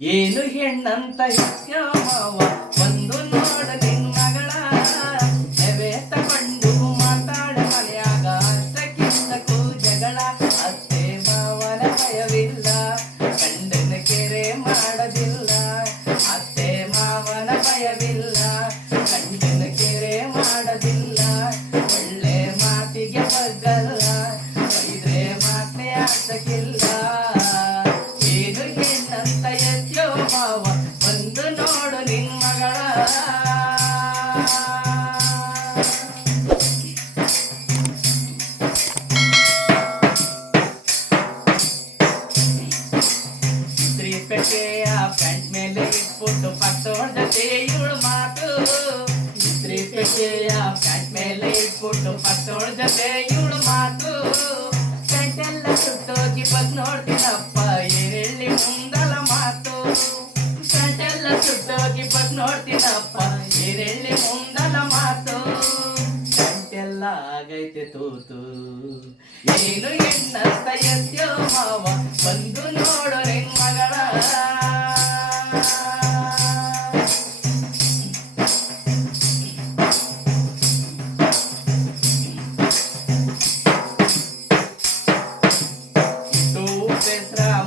ಏನು ಹೆಣ್ಣಂತ ಮಾವ ಬಂದು ನೋಡ ನಿನ್ ಮಗಳ ನೆವೆ ತಗೊಂಡು ಮಾತಾಡ ಮನೆಯಾಗ ಅಷ್ಟಕ್ಕಿಂತಕ್ಕೂ ಜಗಳ ಅತ್ತೆ ಮಾವನ ಭಯವಿಲ್ಲ ಗಂಡನ ಕೆರೆ ಮಾಡದಿಲ್ಲ ಅತ್ತೆ ಮಾವನ ಭಯವಿಲ್ಲ ಗಂಡನ ಕೆರೆ ಮಾಡದಿಲ್ಲ ಒಳ್ಳೆ ಮಾತಿಗೆ ಬಗ್ಗಲ್ಲ ಬೈದ್ರೆ ಮಾತೇ ಆಸಕ್ಕಿಲ್ಲ ಮಾವ ಬಂದು ನೋಡು ನಿನ್ ಮಗಳ ಪೆಟ್ಟೆಯ ಪ್ಯಾಂಟ್ ಮೇಲೆ ಇಟ್ಬಿಟ್ಟು ಪಕ್ಕದವಳ ಜೊತೆ ಇವಳು ಮಾತು ಪೆಟ್ಟೆಯ ಪ್ಯಾಂಟ್ ಮೇಲೆ ಇಟ್ಬಿಟ್ಟು ಪಕ್ಕದವಳ ಜೊತೆ ಇವಳು ಮಾತು ಪ್ಯಾಂಟೆಲ್ಲ ಸುಟ್ಟೋಗಿ ಬಂದು ನೋಡ್ತೀನಪ್ಪ ಏನ್ ಹೇಳಿ ಮುಂದಲ ಮಾತು ಪ್ಯಾಂಟೆಲ್ಲ ಸುಟ್ಟೋಗಿ ಬಂದು ನೋಡ್ತೀನಪ್ಪ ಏನ್ ಹೇಳಿ ಮುಂದಲ ಮಾತು ಪ್ಯಾಂಟೆಲ್ಲ ಆಗೈತೆ ತೂತು ಏನು ಎನ್ನಂತ ಎದ್ಯೋ ಮಾವ ಬಂದು ನೋಡು ನಿನ್ ಮಗಳ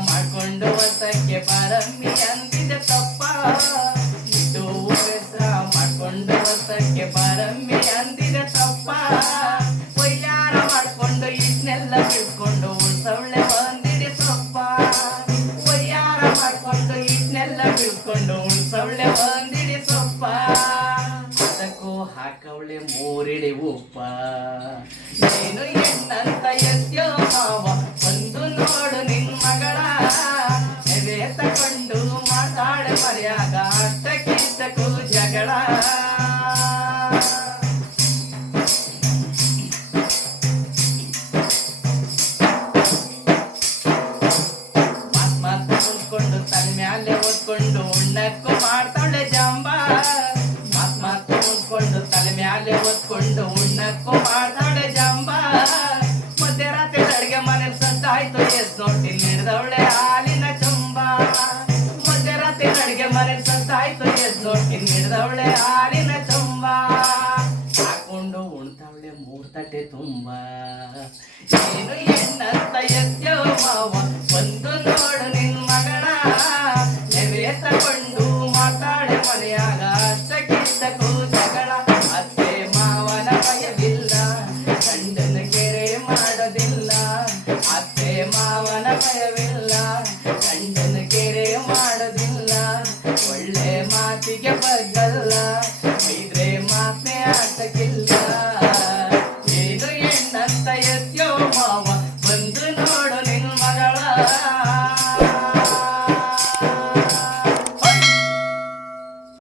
ಮಾಡ್ಕೊಂಡು ಹೊಸಕ್ಕೆ ಬರಮ್ಮಿ ಅಂದಿದೆ ತಪ್ಪ ಇದು ಹೆಸರ ಮಾಡ್ಕೊಂಡು ಹೊಸಕ್ಕೆ ಬರಮ್ಮಿ ಅಂದಿದೆ ತಪ್ಪ ಒಯ್ಯಾರ ಮಾಡ್ಕೊಂಡು ಇದನ್ನೆಲ್ಲ ಬಿಡ್ಕೊಂಡು ಉಳ್ಸವಳೆ ಬಂದಿದೆ ಸೊಪ್ಪ ಒಯ್ಯಾರ ಮಾಡ್ಕೊಂಡು ಇದನ್ನೆಲ್ಲ ಬಿಡ್ಕೊಂಡು ಉಳ್ಸವಳೆ ಬಂದಿದೆ ಸೊಪ್ಪ ಅದಕ್ಕೂ ಹಾಕವಳೆ ಮೂರಿಡಿ ಉಪ್ಪ ಏನು ಎನ್ನಂತ ಎದ್ಯೋ ಮಾವ ಬಂದು ನೋಡು ನಿನ್ ಮಗಳ ನೆವೆ ತಗೊಂಡು ಮಾತಾಡ ಮರ್ಯಾಗ ಅಷ್ಟಕ್ಕಿಂತಕ್ಕೂ ಜಗಳ ಮಾತು ಕುಂತ್ಕೊಂಡು ತಲೆ ಮ್ಯಾಲೆ ಓದ್ಕೊಂಡು ಉಣ್ಣಕ್ಕೂ ಮಾಡ್ತಾಳೆ ಜಂಬ ಮಾತು ಕುಂತ್ಕೊಂಡು ತಲೆ ಮ್ಯಾಲೆ ಓದ್ಕೊಂಡು ಉಣ್ಣಕ್ಕೂ ಮಾಡ್ತಾಳೆ ಜಂಬ ಮಧ್ಯರಾತ್ರಿ ಅಡ್ಗೆ ಮನೇಲಿ ಸದ್ದಾಯ್ತು ಎಸ್ ನೋಡಿ ಹಿಡ್ದವಳೆ ಹಾಲಿನ ಚಂಬ ಮಧ್ಯರಾತ್ರಿ ಅಡ್ಗೆ ಮನೇಲಿ ಸದ್ದಾಯ್ತು ಎಸ್ ನೋಡಿ ಹಿಡ್ದವಳೆ ಹಾಲಿನ ಚಂಬ ಹಾಕೊಂಡು ಉಣ್ತಾವಳೆ 3 ತಟ್ಟೆ ತುಂಬ ಏನು ಎನ್ನಂತ ಎದ್ಯೋ ಮಾವ ಬಂದು ನೋಡು ನಿನ್ ಮಗಳ ನೆವೆ ತಗೊಂಡು ಮಾತಾಡೆ ಮನೆಯಾಗ ಅಷ್ಟಕ್ಕಿಂತಕ್ಕೂ ಜಗಳ ಅತ್ತೆ ಮಾವನ ಭಯವಿಲ್ಲ ಗಂಡನ ಕೆರೆ ಮಾಡದಿಲ್ಲ ಅತ್ತೆ ಮಾವನ ಭಯವಿಲ್ಲ ಗಂಡನ ಕೆರೆ ಮಾಡದಿಲ್ಲ ಒಳ್ಳೆ ಮಾತಿಗೆ ಬಗ್ಗಲ್ಲ ಬೈದ್ರೆ ಮಾತೇ ಆಟಕ್ಕಿಲ್ಲ ಏನು ಎನ್ನಂತ ಎದ್ಯೋ ಮಾವ ಬಂದು ನೋಡು ನಿನ್ ಮಗಳ